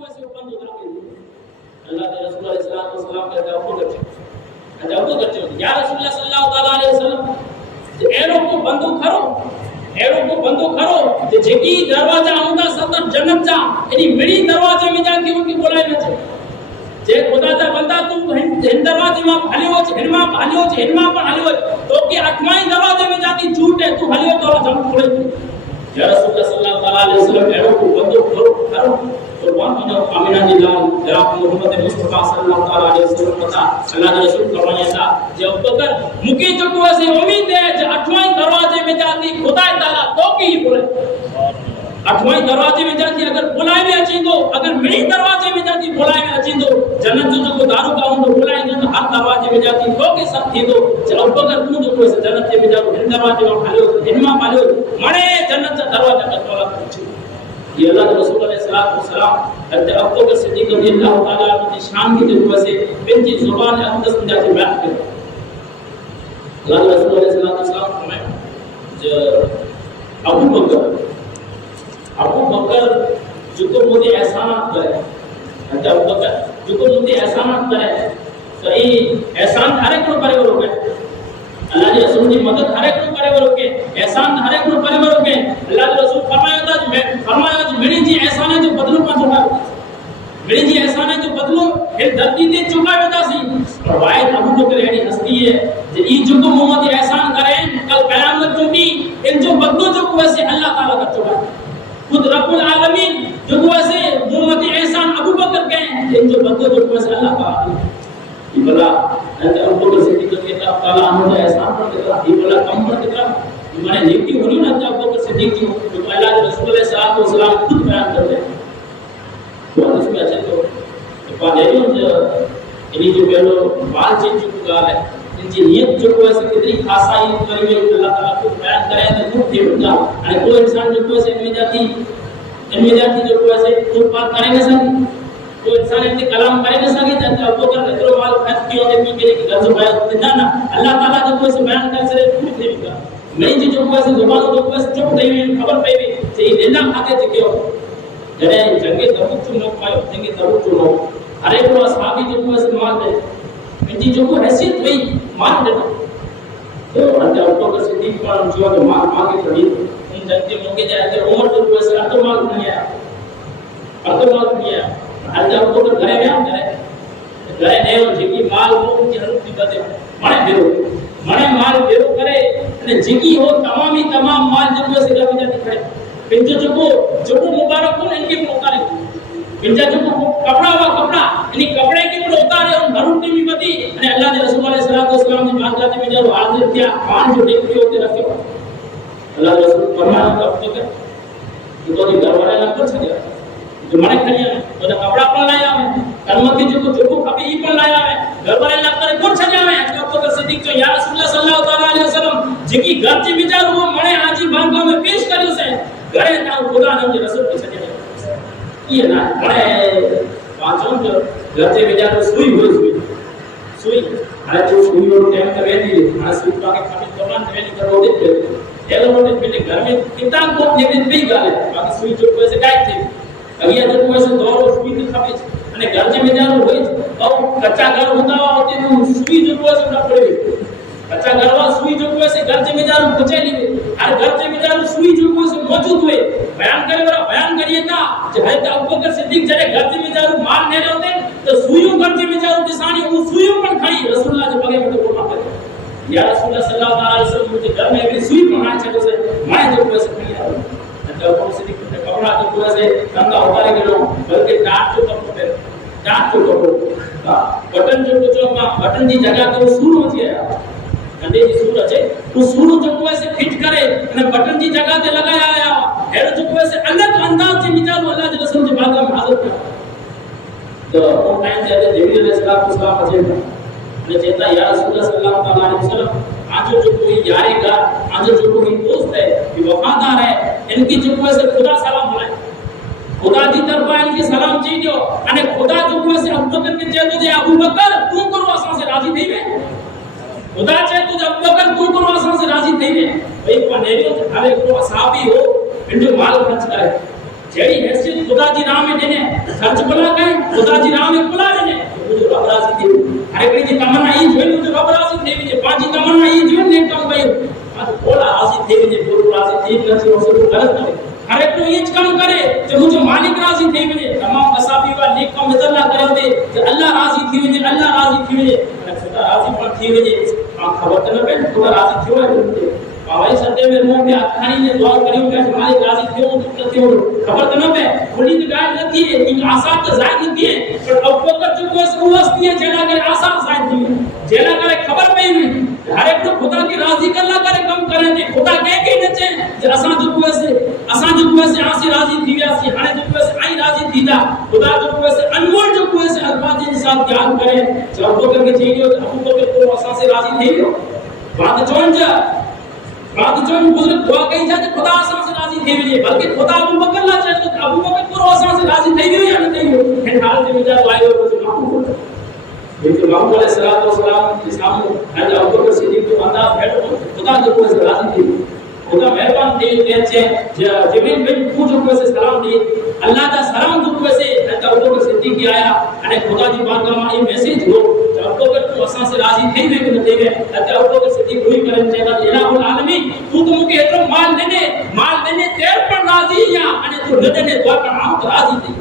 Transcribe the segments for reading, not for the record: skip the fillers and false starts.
को ऐसे बंद उतर गई अल्लाह के रसूल अलैहि सलाम कहता अबू करते या रसूलुल्लाह सल्लल्लाहु ताला अलैहि वसल्लम एरो को बंदो करो जेकी दरवाजा आउंदा सत जन्नत जा एनी मिड़ी दरवाजे में जाके उनकी बोलाए न छे जे खुदा दा बंदा तू हिन दरवाजे में हलियो छे हिनमा पर हलियो तो कि अठवाई दरवाजे में जाती झूठ है तू हलियो तो जम खोले या रसूलुल्लाह सल्लल्लाहु ताला अलैहि वसल्लम एरो को बंदो करो कुर्बान कीनो आमिना जी लाल जनाब मोहम्मद मुस्तफा सल्लल्लाहु ताला अलैहि वसल्लम पता अल्लाह के रसूल फरमाया था जे अबू बकर मुके जो को ऐसे उम्मीद है जे अठवाई दरवाजे में जाती खुदा ताला तो की बोले अठवाई दरवाजे में जाती अगर बुलाए में अची तो अगर मिनी दरवाजे में जाती बुलाए में अची तो जन्नत जो को दारू का उन बुलाए तो हर दरवाजे में जाती तो के सब थी तो अबू बकर तू जो को ऐसे जन्नत में जाओ हिन दरवाजे में खालियो हिनमा पालियो मणे जन्नत का दरवाजा का तोला पूछी ये अल्लाह के रसूल अलैहि सलाम हज़रत अबू बकर सिद्दीक़ रज़ियल्लाहु ताला अन्हु की शान की जो वैसे बिनती जुबान अक़दस में जाके बयान कर अल्लाह के रसूल अलैहि सलाम फरमाया जो अबू बकर जो मुझे एहसानात करे हज़रत अबू बकर जो मुझे एहसानात करे तो ये एहसान हर एक को करे वो के अल्लाह के रसूल की मदद हर एक को करे वो के एहसान हर एक को करे वो के अल्लाह के रसूल फरमाया था मेरी जी एहसान है जो बदलू पर चुका मेरी जी एहसान है जो बदलू ये धरती ते चुका वेता सी और वाहिद अबू बकर एडी हस्ती है जे ई जो मोहम्मद एहसान करे कल कयामत जो भी इन जो बदलू जो वैसे अल्लाह ताला का चुका खुद रब्बुल आलमीन जो वैसे मोहम्मद एहसान अबू बकर के इन जो बदलू जो वैसे अल्लाह ताला ये बोला अबू बकर सिद्दीक़ रज़ियल्लाहु ताला अन्हु एहसान पर कितना ये बोला कम पर कितना माने नेकी होनी ना अबू बकर सिद्दीक़ की जो अल्लाह के रसूल अलैहि सलाम खुद बयान करते हैं तो इसमें अच्छे तो पादेरियों जो इन्हीं जो पहलो बाल चीज जो गाल है इनकी नियत जो वैसे कितनी खासा ही करी है अल्लाह ताला को बयान करे तो खुद दे बता अरे कोई इंसान जो वैसे इनमें जाती जो वैसे खुद बात करे ना सकी तो इंसान इतने कलाम करे ना सके तो अबू बकर इतना माल खर्च किया और की के घर से बयान ना अल्लाह ताला जो वैसे बयान कर से खुद देगा नहीं जी जो वैसे जुबान जो वैसे चुप दई खबर पई से ये देना खाते जिक्यो जरे जंगे तबूक चुनो पायो जंगे तबूक चुनो हर एक को असहाबी जो वैसे माल दे इनकी जो हैसियत हुई माल देना तो अंदर अबू बकर सिद्दीक़ पर जो माल मांगे पड़ी इन जंगे मौके जाए उमर जो वैसे अर्ध माल नहीं आया हर जब तो घरे में घरे ने जेकी माल हो की हरुप की बदे मणे माल बेरो करे અને જેકી हो तमाम माल जो वैसे घर में जाती खड़े पिंजो जो मुबारक हो इनके उतारे पिंजा जो कपड़ा यानी कपड़े के ऊपर उतारे और हरुप की बदी અને अल्लाह के रसूल अलैहि सलाम की बात करते में जब हाजिर किया पान जो देखते होते रखे अल्लाह के रसूल फरमाया कब तक तो घर वाला ना कर सके जो मने खलिया तो कपड़ा पण लाया है कर्मती जो खपी ई पण लाया है घर वाले ना करे कोण सजावे अबू बकर सिद्दीक़ जो या रसूलुल्लाह सल्लल्लाहु ताला अलैहि वसल्लम जेकी घर जी विचार वो मने आजी बांगा में पेश कर्यो से घरे ता खुदा ने रसूल के सजावे ये ना मने पांचों जो घर जी विचार सुई अरे जो सुई और टाइम का वेदी आ सुई का खपी तमाम वेदी करो दे ये लोग ने घर में कितना को ने भी गाले बाकी सुई जो वैसे काय थी अगिया जो वैसे दौर सुई की खपी અને घर જે મેજારો હોય તો કચ્ચા ઘર હોતા હોતે તો સુઈ જો વૈસે ન પડે કચ્ચા ઘરવા સુઈ જો વૈસે घर જે મેજારો પચાઈ લે और घर જે મેજારો સુઈ જો વૈસે मौजूद हुए बयान करिए था जे हजरत अबू बकर सिद्दीक जरे घर जे मेजारो माल ने रहते तो सुईयो घर जे मेजारो किसानी वो सुईयो पण खड़ी रसूलुल्लाह के बगे में बोलना पड़े या रसूलुल्लाह सल्लल्लाहु अलैहि वसल्लम मुझे घर में भी सुई पण आ छे से माने जो वैसे खड़ी आ तो अबू सिद्दीक ने कपड़ा जो वैसे गंगा उतारे के लोग बल्कि टाट जो कपड़े टाट जो कपड़ो बटन जो बटन की जगह तो सूर हो गया कंधे की सूर है वो सूर जो वैसे फिट करे અને बटन की जगह पे लगाया आया है जो वैसे अलग अंदाज से विचार अल्लाह के रसूल के बारगाह में हाजिर किया तो वो टाइम से जिब्रील अलैहिस्सलाम अजय ने चेता या रसूलुल्लाह सल्लल्लाहु अलैहि वसल्लम आज जो कोई यारेगा आज जो कोई दोस्त है ये वफादार है इनकी जो वैसे खुदा सलाम बुलाए खुदा की तरफ इनके सलाम चाहिए અને खुदा जो वैसे अबू बकर के चेतो जे अबू बकर तू करो असा से राजी थई वे खुदा चाहे तो अबू बकर तू करो असा से राजी थई वे भाई पनेरियो हवे को असहाबी हो इन जो माल खर्च करे जेडी हैसियत खुदा जी नाम में देने خرچ بلا کہیں خدا جی راہ میں کھلا دینے مجھے رب راضی تھی ہر ایک جی تمنا ای جو مجھے رب راضی تھی مجھے پانچی تمنا ای جو نے کم گئی مجھے بولا راضی تھی مجھے گرو راضی تھی نہ سے غلط کرے ہر ایک کو یہ کم کرے کہ مجھے مالک راضی تھی مجھے تمام اسابی کا نیک کام بدل نہ کرے دے کہ اللہ راضی تھی مجھے اللہ راضی تھی مجھے خدا راضی پر تھی مجھے خبر تو نہ پہ خدا راضی تھی ہوئے باوی سدے میں روح میں اکھانی نے دعا کریو کہ ہمارے راضی تھے ہو تو کرتے ہو خبر تو نہ پہ کھلی تو گائے نہ ہے ان آسان تو ظاہر نہ ہے پر اب وقت جو کوئی سروس ہے جلا کر آسان ظاہر تھی جلا کر خبر پہ ہوئی ہر ایک کو خدا کی راضی کرنا کرے کم کریں تے خدا کہہ کے نہ چے کہ اساں جو کوئی سے آسی راضی تھی ویا سی ہنے جو کوئی سے آئی راضی تھی دا خدا جو کوئی سے انمول جو کوئی سے الفاظ کے ساتھ یاد کرے جب وہ کر کے چاہیے ابو بکر کو اساں سے راضی تھی ہو بات چون جا بات چون بزرگ دعا کہی جائے کہ خدا اساں سے راضی تھی ویے بلکہ خدا ابو بکر لا چاہے تو ابو بکر کو اساں سے راضی تھی ویے یا نہ تھی ہو ہن حال سے مجا لائے ہو تو معقول ہے لیکن محمد علیہ الصلوۃ والسلام کے سامنے حضرت ابو بکر صدیق کو انداز بیٹھو خدا جو کوئی سے راضی تھی خدا مہربان تھی کہ جبریل بن پوچھو کو سے سلام دی اللہ دا سلام جو کو سے حضرت ابو بکر صدیق کی آیا અને خدا دی بارگاہ میں یہ میسج ہو کہ ابو بکر تو اساں سے راضی تھی وے کہ نہ تھی وے حضرت ابو بکر صدیق ہوئی کرن چاہتا الہ العالمین تو مکے اترو مال دینے تیر پر راضی یا અને تو نہ دینے تو پر عام راضی تھی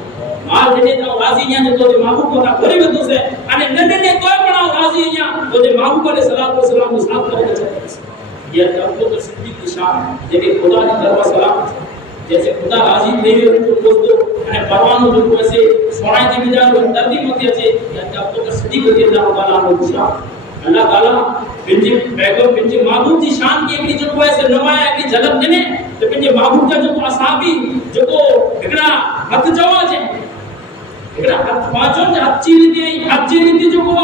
مال دینے تو راضی یا تو محبوب کو بھری ودو سے અને نہ دینے تو پر راضی یا تو محبوب علیہ الصلوۃ والسلام کے ساتھ کرے چاہتا یہ ابو بکر صدیق کی شان ہے کہ خدا کی طرف سلام جیسے خدا راضی تھی وے تو دوستو અને પરવાનો જો કોઈ છે સોનાઈ થી બીજા દર્દી મતે છે કે ابو بکر صدیق رضی اللہ تعالی عنہ شان اللہ تعالی بنجی بیگم بنجی محبوب کی شان کی ایک جو کوئی سے نمایا کی جھلک دینے تو بنجی محبوب کا جو اصحابی جو کو ہکڑا ہتھ جوا ہے ہکڑا ہتھ پاچو ہچی ریتی جو کو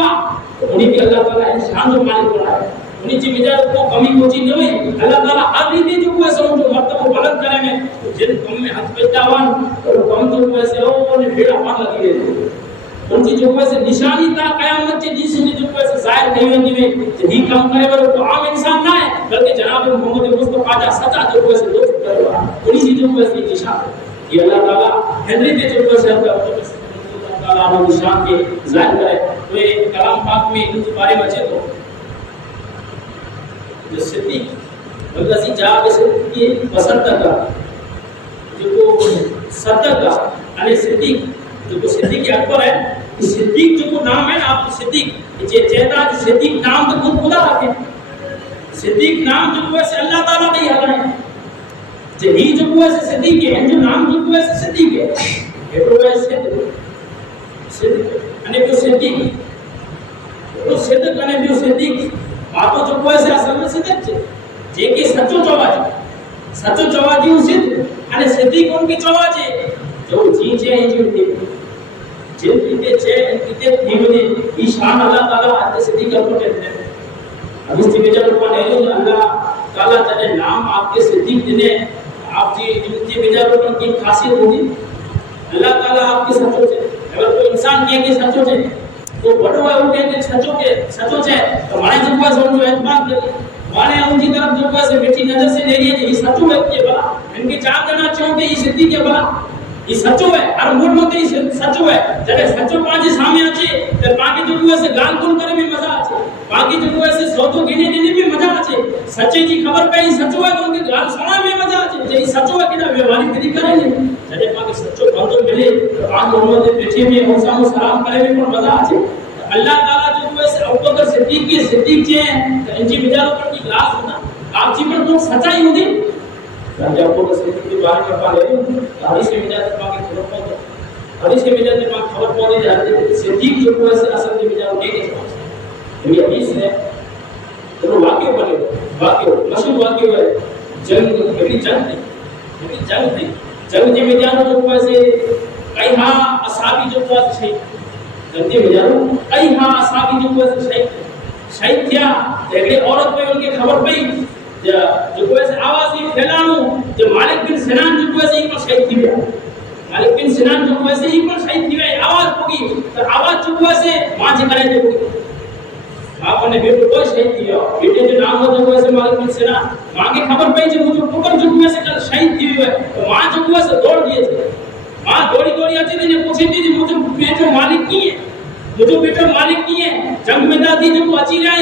انہی کی اللہ تعالی شان جو مالک بنا ہے انہی کی مجا کو کمی کوچی نہ ہوئی اللہ تعالی ہر ریتی جو کوئی سو جو مرتبہ بلند کرے میں جن کم میں ہاتھ پیداوان اور کم جو کوئی سے او نے بھیڑا پان لگی رہے ان کی جو کوئی سے نشانی تا قیامت کے جس نے جو کوئی سے ظاہر نہیں ہوندی میں جدی کم کرے وہ تو عام انسان نہ ہے بلکہ جناب محمد مصطفی کا سچا جو کوئی سے دوست کرے انہی کی جو کوئی سے نشان یہ اللہ تعالی ہنری کے جو کوئی سے اللہ تعالی نے نشان کے ظاہر کرے تو یہ کلام پاک میں ان کے بارے میں چے تو جو صدیق اللہ جا کے یہ پسند کا جو صدق کا علی صدیق جو صدیق اکبر ہے صدیق جو نام ہے آپ صدیق یہ چہتا ہے صدیق نام تو خود خدا رکھے صدیق نام جو ہے اللہ تعالیٰ نہیں ہلا ہے جہی جو ہے صدیق ہے جو نام جو ہے صدیق ہے یہ تو ہے صدیق અને جو صدیق તો صدق અને جو صدیق બાતો જો કોઈ છે અસલ में صدق છે જે કે સચ્ચો જવા જેવું સિદ્ધ અને સિદ્ધિ કોણ की જવા છે जो जी છે એ જે जिन રીતે છે રીતે ધીમે ઈશાન અલ્લાહ તાલા આતે સિદ્ધિ કરતો कहते हैं अब इस जगह जब अपन है अल्लाह ताला तेरे नाम आपके सिद्धिक देने आप जी इनके बिजारों की खासियत होगी अल्लाह ताला आपके सचो है अगर कोई इंसान कहे कि सचो है तो बड़ो है वो कहे कि सचो है तो हमारे जो पास जो एतबार कर माने उनकी तरफ जो पास बेटी नजर से ले रही है ये सचो है के बला इनके चार देना चाहते ये सिद्धि के बला ये सचो है हर मूड में तो ये सचो है जब सचो पांच सामने आछे तो बाकी जो हुआ से गाल गुल करे में मजा आछे बाकी जो हुआ से सौदो गिने गिने में मजा आछे सच्चे की खबर पे सचो है तो उनके गाल सुना में मजा आछे ये सचो है कि व्यवहारिक तरीके करेंगे जब बाकी सचो बंदो मिले तो आज मोहम्मद बैठे में और सामो सलाम करे में पर मजा आछे अल्लाह ताला जो हुआ से अबू बकर सिद्दीक के सिद्दीक जे तो इनकी बिचारों पर की ग्लास होता आप जी पर तो सच्चाई होगी जब अबू बकर सिद्दीक के बारे में पढ़े हदीस में मिला तो बाकी खबर पहुंचे हदीस में मिला तो बाकी खबर पहुंचे जाते सिद्दीक जो हुआ से असल में बिचारों के ये हदीस है तो वाक्य बने वाक्य मशहूर वाक्य है जंग कभी जंग थी जंग जे बिचारों जो हुआ से कई हां असहाबी जो हुआ से जंग बिचारों कई हां असहाबी जो हुआ से शहीद किया एक औरत पे उनकी खबर पई जो कोई से आवाज ही फैलानो जो मालिक बिन सिनान जो कोई से ही पर शहीद थी मालिक बिन सिनान जो कोई से ही पर शहीद थी आवाज होगी तो आवाज जो कोई से मां जी करे थे आपने बेटो कोई शहीद किया बेटे जो नाम हो जो कोई से मालिक बिन सिनान मां की खबर पई जो मुझे पुत्र जो कोई से कल शहीद थी तो मां जो कोई से दौड़ दिए थे मां दौड़ी आती थी ने पूछी थी मुझो बेटो मालिक कीअं जंग मैदान थी जेको अची रहिया